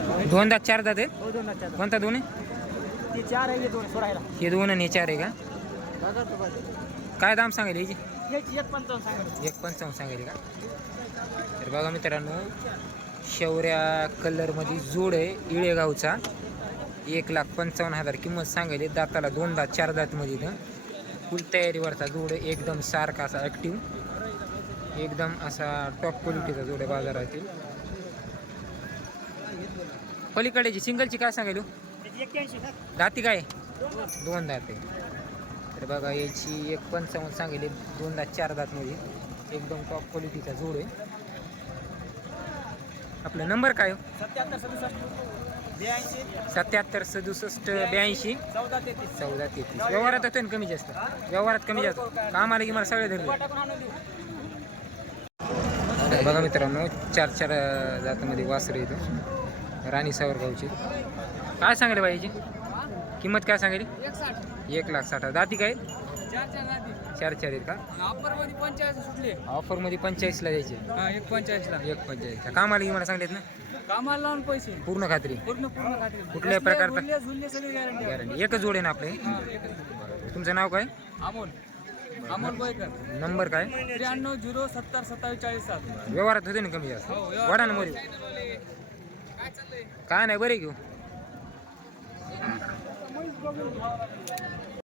आहे दोन दात चार दात आहेत हो दोन चार कोणता दोन आहे ती चार आहे हे दोन हे दोन आणि हे चार आहे का? काय दाम सांगेल याची? याची एक पंचावन्न सांगा एक पंचावन्न सांगेल का? तर बघा मित्रांनो शौर्या कलरमध्ये जोड आहे इळेगावचा. एक लाख पंचावन्न हजार किंमत सांगेल. दाताला दोन दात चार दातमध्ये इथं. फुल तयारीवरचा जोड आहे एकदम सारखा असा ॲक्टिव्ह एकदम असा टॉप क्वालिटीचा जोड आहे बाजारातील. पलीकडेची सिंगलची काय सांगेल हो? दाती काय? दोन दात. आहे तर बघा याची एक पंचावन्न सांगेल दोन दात चार दातमध्ये एकदम टॉप क्वालिटीचा जोड आहे. आपला नंबर काय हो? सत्याहत्तर सदुसष्ट. ब्याऐंशी. चौदा तेहतीस. व्यवहारात होते ना कमी जास्त? व्यवहारात कमी जास्त. काम आलं की मला सगळे धरले. बघा मित्रांनो चार चार जातीमध्ये वासरे इथं राणी सावरगावची. काय सांगले बाईची? किंमत काय सांगेल? एक साठ एक लाख साठ हजार. दाती काय? चार चार राहते चार चार आहेत का? ऑफरमध्ये पंचाळीस सुटले. ऑफरमध्ये पंचेचाळीसला द्यायचे. हा एक पंचाळीसला एक पंचेचाळीसला. काम आलं की मला सांगलेत ना? कामाला लावून पैसे. पूर्ण खात्री. पूर्ण पूर्ण खात्री. कुठल्याही प्रकारचा- गॅरंटी एकच जोड आहे. ना आपले. तुमचं नाव काय? अमोल. अमोल बोयकर नंबर काय? त्र्याण्णव झिरो सत्तर सत्तावीस चाळीस सात. व्यवहारात होते ना कमी जास्त? हो, वडा ना मोरी. काय चाललंय काय नाही बरे घेऊ